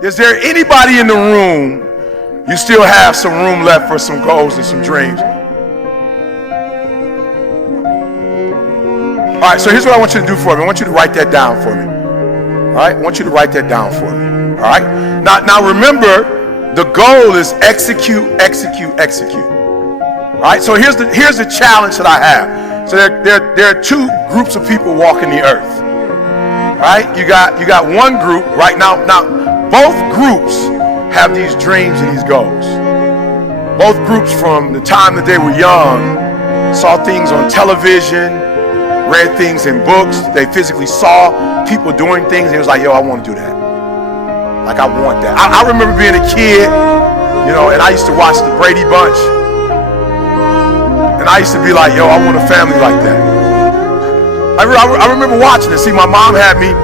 Is there anybody in the room, you still have some room left for some goals and some dreams? All right, so here's what I want you to do for me. I want you to write that down for me. All right, I want you to write that down for me. All right, now remember, the goal is execute, execute, execute. All right, so here's the challenge that I have. So there are two groups of people walking the earth. All right, you got one group right now. Now both groups have these dreams and these goals. Both groups, from the time that they were young, saw things on television, read things in books. They physically saw people doing things, and it was like, yo, I want to do that. Like, I want that. I remember being a kid, and I used to watch the Brady Bunch, and I used to be like, yo, I want a family like that. I remember watching it. See, my mom had me.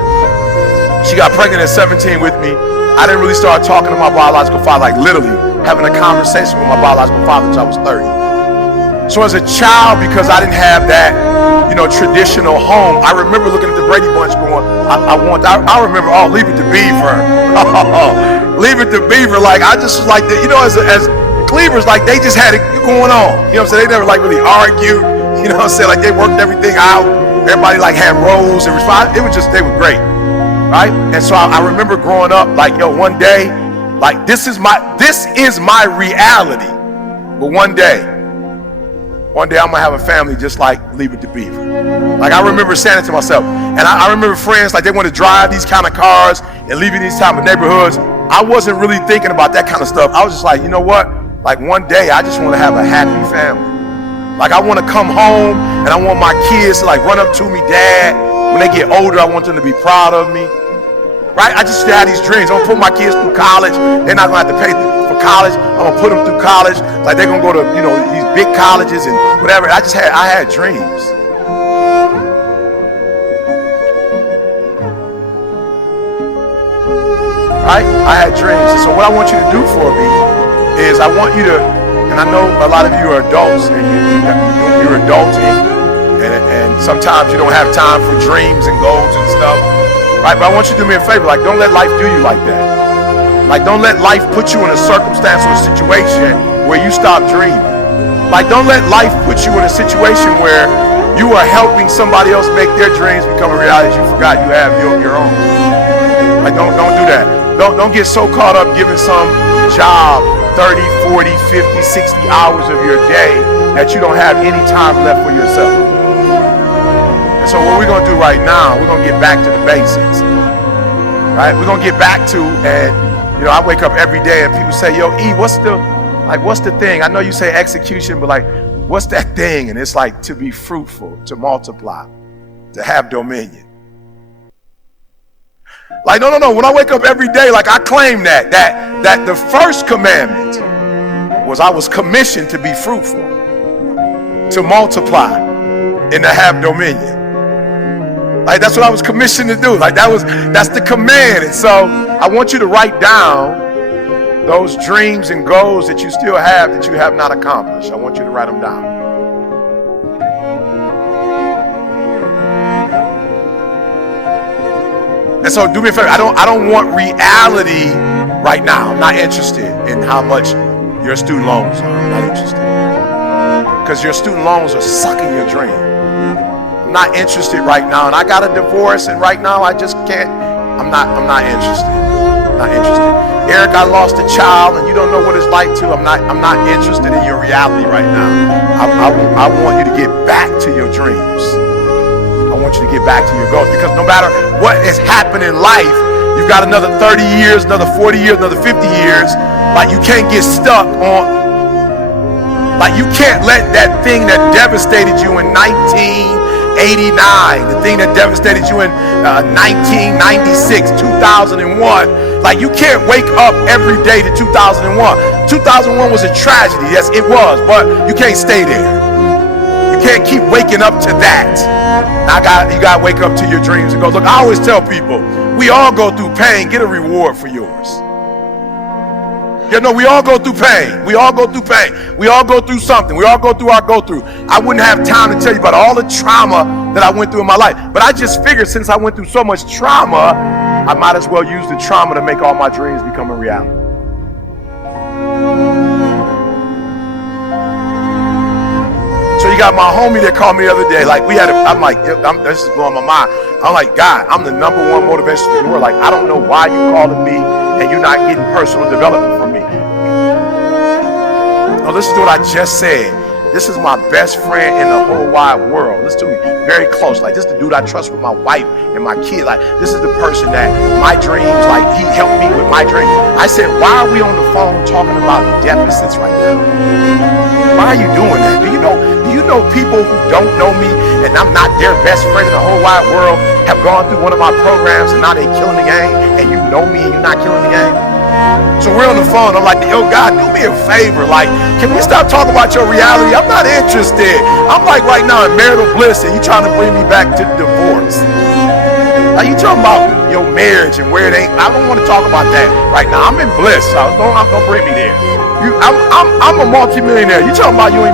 She got pregnant at 17 with me. I didn't really start talking to my biological father, like literally having a conversation with my biological father until I was 30. So as a child, because I didn't have that, traditional home, I remember looking at the Brady Bunch going, I remember, leave it to Beaver. Leave it to Beaver. Like, I just was like, as Cleavers, like, they just had it going on. You know what I'm saying? They never like really argued. You know what I'm saying? Like, they worked everything out. Everybody like had roles and response. It was just, they were great. Right? And so I remember growing up, like, one day, like, this is my reality. But one day I'm gonna have a family just like Leave It to Beaver. Like, I remember saying it to myself. And I remember friends, like, they want to drive these kind of cars and live in these type of neighborhoods. I wasn't really thinking about that kind of stuff. I was just like, you know what? Like, one day I just want to have a happy family. Like, I want to come home and I want my kids to like run up to me, Dad. When they get older, I want them to be proud of me. Right? I just had these dreams. I'm gonna put my kids through college. They're not gonna have to pay for college. I'm gonna put them through college. Like, they're gonna go to, these big colleges and whatever. I had dreams. Right? I had dreams. And so what I want you to do for me is, I want you to, and I know a lot of you are adults and you're adulting, and sometimes you don't have time for dreams and goals and stuff. Right? But I want you to do me a favor. Like, don't let life do you like that. Like, don't let life put you in a circumstance or a situation where you stop dreaming. Like, don't let life put you in a situation where you are helping somebody else make their dreams become a reality. You forgot you have your own. Like, don't do that. Don't get so caught up giving some job 30, 40, 50, 60 hours of your day that you don't have any time left for yourself. And so what we're going to do right now, we're going to get back to the basics. Right? We're going to get back to, and I wake up every day and people say, yo, E, what's the thing? I know you say execution, but like, what's that thing? And it's like, to be fruitful, to multiply, to have dominion. Like, no. When I wake up every day, like, I claim that the first commandment was I was commissioned to be fruitful, to multiply, and to have dominion. Like, that's what I was commissioned to do. Like, that's the command. And so I want you to write down those dreams and goals that you still have that you have not accomplished. I want you to write them down. And so do me a favor. I don't want reality right now. I'm not interested in how much your student loans are. I'm not interested. Because your student loans are sucking your dream. I'm not interested right now. And I got a divorce, and right now I just can't. I'm not interested. I'm not interested. Eric, I lost a child and you don't know what it's like to. I'm not interested in your reality right now. I want you to get back to your dreams. I want you to get back to your goals, because no matter what has happened in life, you've got another 30 years, another 40 years, another 50 years. Like, you can't get stuck on, like, you can't let that thing that devastated you in 1989, the thing that devastated you in 1996, 2001, like, you can't wake up every day to 2001. 2001 was a tragedy, yes it was, but you can't stay there. You can't keep waking up to that. You gotta wake up to your dreams and go. Look, I always tell people, we all go through pain. Get a reward for yours. We all go through pain. We all go through pain. We all go through something. We all go through our go-through. I wouldn't have time to tell you about all the trauma that I went through in my life. But I just figured, since I went through so much trauma, I might as well use the trauma to make all my dreams become a reality. So you got my homie that called me the other day. Like I'm like, this is blowing my mind. I'm like, God, I'm the #1 motivational in the world. Like, I don't know why you calling me and you're not getting personal development from me. No, listen to what I just said. This is my best friend in the whole wide world. Listen to me, very close. Like, this is the dude I trust with my wife and my kid. Like, this is the person that my dreams, like, he helped me with my dreams. I said, why are we on the phone talking about deficits right now? Why are you doing that? Do you know people who don't know me and I'm not their best friend in the whole wide world have gone through one of my programs and now they killing the game, and you know me and you're not killing the game? So we're on the phone. I'm like, yo, God, do me a favor. Like, can we stop talking about your reality? I'm not interested. I'm like right now in marital bliss and you trying to bring me back to divorce. Like, you talking about your marriage and where it ain't. I don't want to talk about that right now. I'm in bliss, so don't bring me there. I'm a multimillionaire. You talking about you're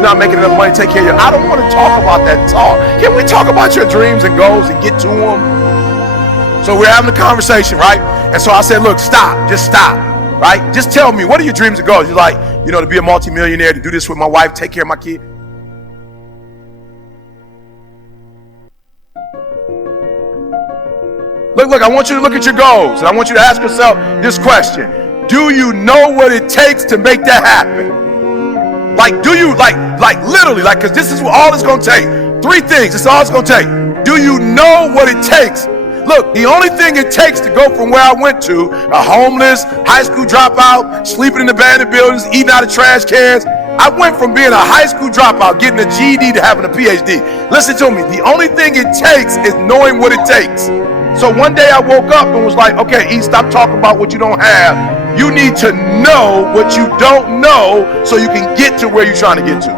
not making enough money to take care of you. I don't want to talk about that talk. Can we talk about your dreams and goals and get to them? So we're having a conversation, right? And so I said, look, just stop, right? Just tell me, what are your dreams and goals? He's like, to be a multimillionaire, to do this with my wife, take care of my kid. Look, I want you to look at your goals, and I want you to ask yourself this question. Do you know what it takes to make that happen? Like, do you, like literally, like, because this is what all it's going to take. 3 things, it's all it's going to take. Do you know what it takes? Look, the only thing it takes to go from where I went to, a homeless, high school dropout, sleeping in abandoned buildings, eating out of trash cans, I went from being a high school dropout, getting a GED, to having a PhD. Listen to me, the only thing it takes is knowing what it takes. So one day I woke up and was like, okay, E, stop talking about what you don't have. You need to know what you don't know so you can get to where you're trying to get to.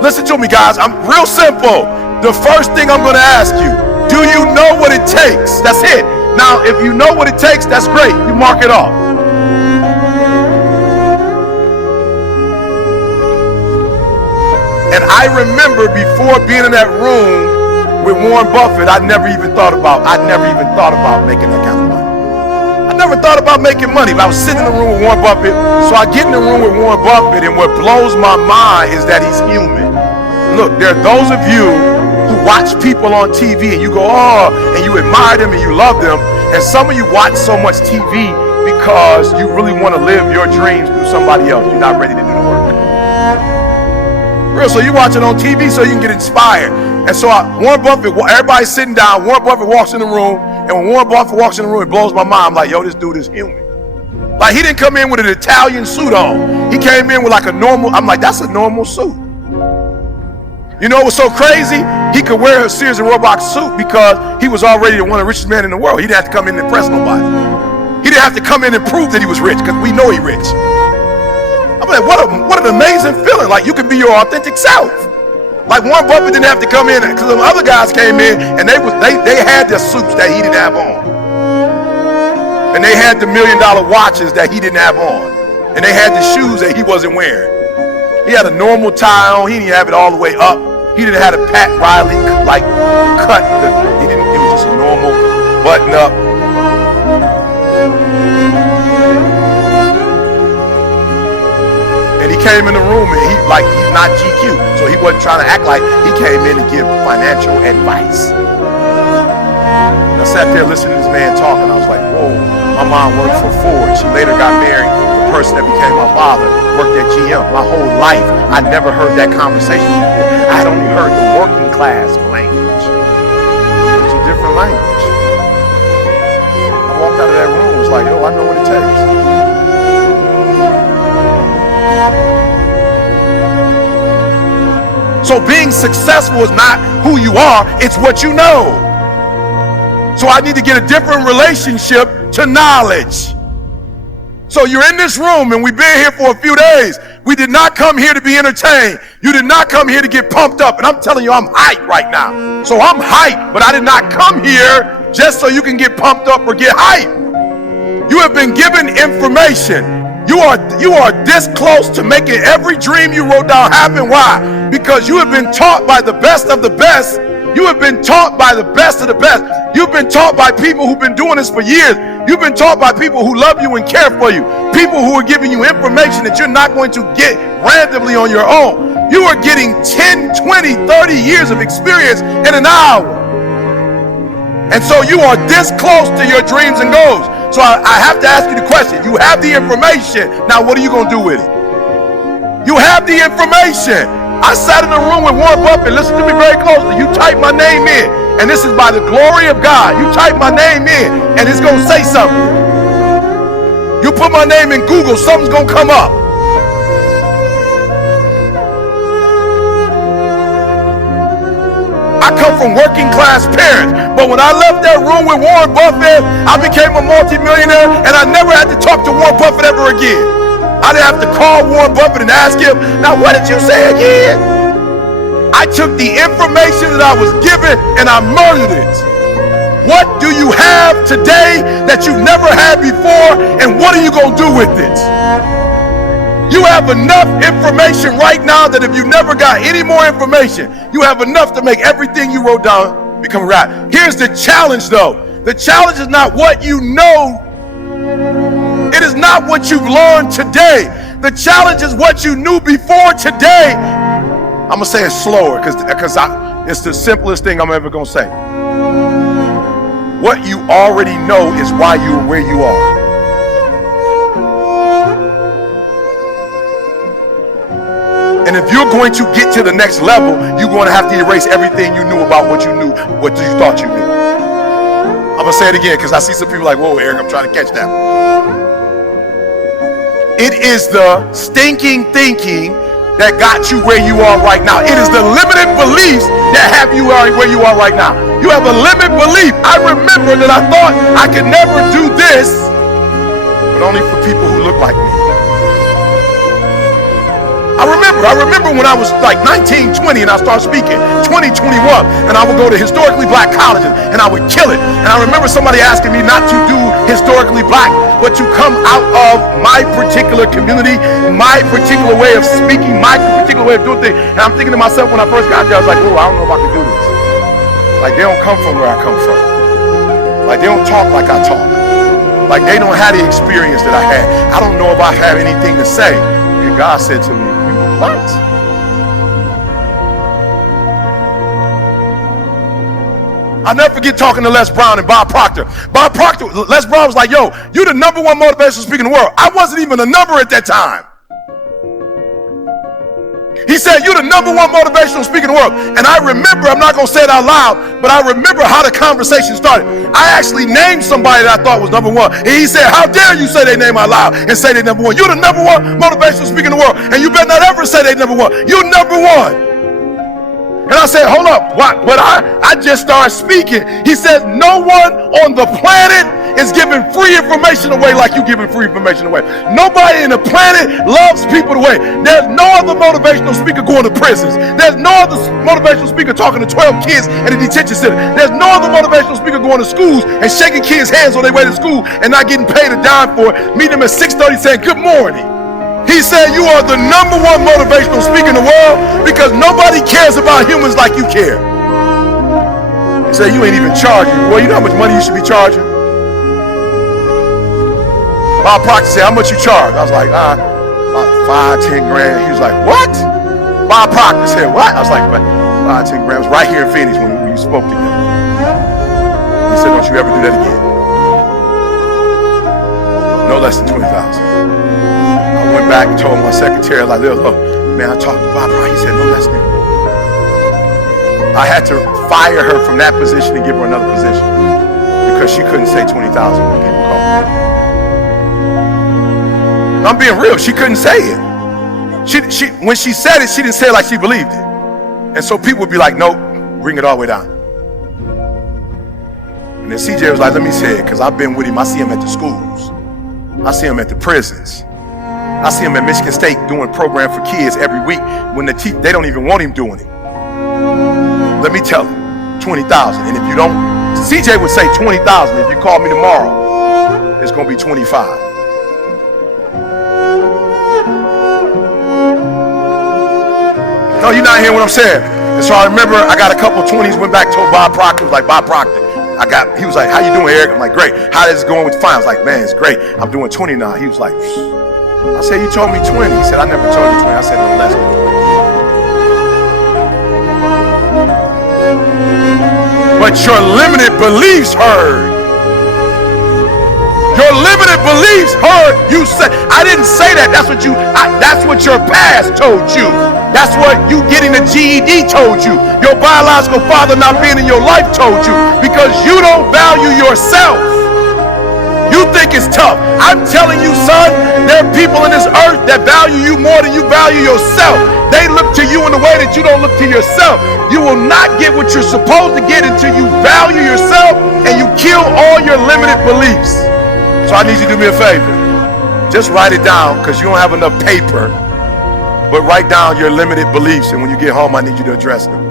Listen to me, guys, I'm real simple. The first thing I'm going to ask you, do you know what it takes? That's it. Now, if you know what it takes, that's great. You mark it off. And I remember before being in that room with Warren Buffett, I never even thought about making that kind of money. I never thought about making money, but I was sitting in the room with Warren Buffett. So I get in the room with Warren Buffett, and what blows my mind is that he's human. Look, there are those of you who watch people on TV and you go, oh, and you admire them and you love them. And some of you watch so much TV because you really want to live your dreams through somebody else. You're not ready to do the work. Real, so you watch it on TV so you can get inspired. And so Warren Buffett, everybody's sitting down, Warren Buffett walks in the room, and when Warren Buffett walks in the room, it blows my mind. I'm like, yo, this dude is human. Like, he didn't come in with an Italian suit on. He came in with like a normal, I'm like, that's a normal suit. You know what's so crazy? He could wear a Sears and Roebuck suit because he was already one of the richest men in the world. He didn't have to come in and impress nobody. He didn't have to come in and prove that he was rich, because we know he's rich. I'm like, what an amazing feeling. Like, you can be your authentic self. Like, Warren Buffett didn't have to come in, because the other guys came in and they had the suits that he didn't have on. And they had the $1 million watches that he didn't have on. And they had the shoes that he wasn't wearing. He had a normal tie on. He didn't have it all the way up. He didn't have a Pat Riley like cut. It was just a normal button up. And he came in the room and he's not GQ, so he wasn't trying to act like he came in to give financial advice. And I sat there listening to this man talk, and I was like, whoa, my mom worked for Ford. She later got married. The person that became my father worked at GM. My whole life, I never heard that conversation before. I had only heard the working class language. It's a different language. I walked out of that room and was like, yo, I know what it takes. So being successful is not who you are, it's what you know. So I need to get a different relationship to knowledge. So you're in this room and we've been here for a few days. We did not come here to be entertained. You did not come here to get pumped up. And I'm telling you, I'm hyped right now. So I'm hyped, but I did not come here just so you can get pumped up or get hyped. You have been given information. You are this close to making every dream you wrote down happen. Why? Because you have been taught by the best of the best You have been taught by the best of the best. You've been taught by people who've been doing this for years. You've been taught by people who love you and care for you. People who are giving you information that you're not going to get randomly on your own. You are getting 10, 20, 30 years of experience in an hour. And so you are this close to your dreams and goals. So I have to ask you the question. You have the information. Now what are you going to do with it? You have the information. I sat in a room with Warren Buffett. Listen to me very closely. You type my name in, and this is by the glory of God. You type my name in, and it's going to say something. You put my name in Google, something's going to come up. I come from working class parents, but when I left that room with Warren Buffett, I became a multimillionaire, and I never had to talk to Warren Buffett ever again. I didn't have to call Warren Buffett and ask him, now what did you say again? I took the information that I was given and I murdered it. What do you have today that you've never had before, and what are you going to do with it? You have enough information right now that if you never got any more information, you have enough to make everything you wrote down become right. Here's the challenge though. The challenge is not what you know. It is not what you've learned today. The challenge is what you knew before today. I'm going to say it slower because it's the simplest thing I'm ever going to say. What you already know is why you are where you are. And if you're going to get to the next level, you're going to have to erase everything you knew about what you knew, what you thought you knew. I'm going to say it again because I see some people like, whoa, Eric, I'm trying to catch that. It is the stinking thinking that got you where you are right now. It is the limited beliefs that have you where you are right now. You have a limited belief. I remember that I thought I could never do this, but only for people who look like me. I remember when I was like 19, 20 and I started speaking, 20, 21, and I would go to historically black colleges and I would kill it. And I remember somebody asking me not to do historically black, but to come out of my particular community, my particular way of speaking, my particular way of doing things. And I'm thinking to myself when I first got there, I was like, oh, I don't know if I can do this. Like they don't come from where I come from. Like they don't talk like I talk. Like they don't have the experience that I had. I don't know if I have anything to say. And God said to me, what? I'll never forget talking to Les Brown and Bob Proctor. Les Brown was like, yo, you're the #1 motivational speaker in the world. I wasn't even a number at that time. He said, you're the #1 motivational speaker in the world. And I remember, I'm not going to say it out loud, but I remember how the conversation started. I actually named somebody that I thought was #1. And he said, how dare you say their name out loud and say they're #1. You're the #1 motivational speaker in the world. And you better not ever say they're #1. You're #1. And I said, hold up, what? But I just started speaking. He says, no one on the planet is giving free information away like you giving free information away. Nobody in the planet loves people the way. There's no other motivational speaker going to prisons. There's no other motivational speaker talking to 12 kids in a detention center. There's no other motivational speaker going to schools and shaking kids' hands on their way to school and not getting paid a dime for it. Meeting them at 6:30 saying, good morning. He said, you are the #1 motivational speaker in the world because nobody cares about humans like you care. He said, you ain't even charging. Well, you know how much money you should be charging? Bob Proctor said, how much you charge? I was like, about 5, 10 grand. He was like, what? Bob Proctor said, what? I was like, 5, 10 grand. It was right here in Phoenix when you spoke to him. He said, don't you ever do that again. No less than 20,000. I went back and told my secretary, like, look, man, I talked to Bob. He said, no less than. I had to fire her from that position and give her another position because she couldn't say 20,000 when people called. I'm being real. She couldn't say it. When she said it, she didn't say it like she believed it. And so people would be like, nope, bring it all the way down. And then CJ was like, let me say it because I've been with him. I see him at the schools. I see him at the prisons. I see him at Michigan State doing program for kids every week when they don't even want him doing it. Let me tell him, 20,000. And if you don't, CJ would say 20,000. If you call me tomorrow, it's going to be 25. No, you're not hearing what I'm saying. And so I remember I got a couple 20s, went back, told Bob Proctor, was like, Bob Proctor, he was like, how you doing, Eric? I'm like, great. How is it going with the fine? I was like, man, it's great. I'm doing 20 now. He was like, I said, you told me 20. He said, I never told you 20. I said, no, less than 20. But your limited beliefs heard. Your limited beliefs heard you say. I didn't say that. That's what your past told you. That's what you getting a GED told you. Your biological father not being in your life told you, because you don't value yourself. You think it's tough. I'm telling you, son, there are people in this earth that value you more than you value yourself. They look to you in a way that you don't look to yourself. You will not get what you're supposed to get until you value yourself and you kill all your limited beliefs. So I need you to do me a favor. Just write it down, because you don't have enough paper. But write down your limited beliefs, and when you get home, I need you to address them.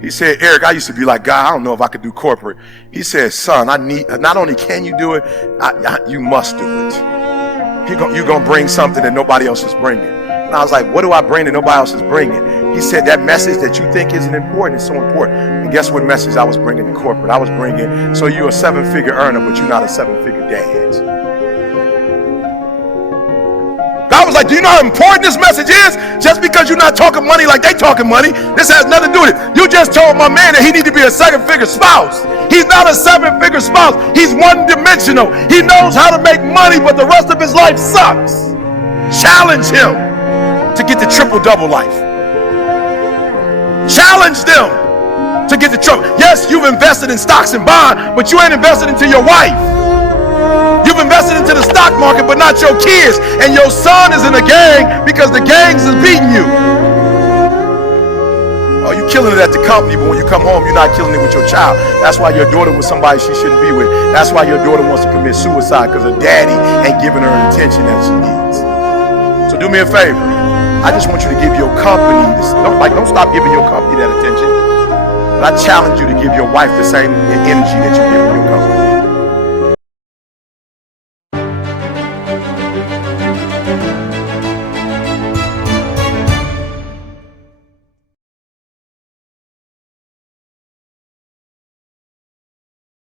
He said, Eric, I used to be like, God, I don't know if I could do corporate. He said, son, not only can you do it, you must do it. You're going to bring something that nobody else is bringing. And I was like, what do I bring that nobody else is bringing? He said, that message that you think isn't important is so important. And guess what message I was bringing in corporate? I was bringing, so you're a 7-figure earner, but you're not a 7-figure dad. God was like, do you know how important this message is? Just because you're not talking money like they talking money, this has nothing to do with it. You just told my man that he needs to be a 7-figure spouse. He's not a 7-figure spouse. He's one-dimensional. He knows how to make money, but the rest of his life sucks. Challenge him to get the triple-double life. Challenge them to get the triple. Yes, you've invested in stocks and bonds, but you ain't invested into your wife. You've invested into the stock market, but not your kids. And your son is in a gang because the gangs is beating you. Oh, you're killing it at the company, but when you come home, you're not killing it with your child. That's why your daughter was somebody she shouldn't be with. That's why your daughter wants to commit suicide, because her daddy ain't giving her the attention that she needs. So do me a favor. I just want you to give your company this. Don't stop giving your company that attention. But I challenge you to give your wife the same energy that you're giving your company.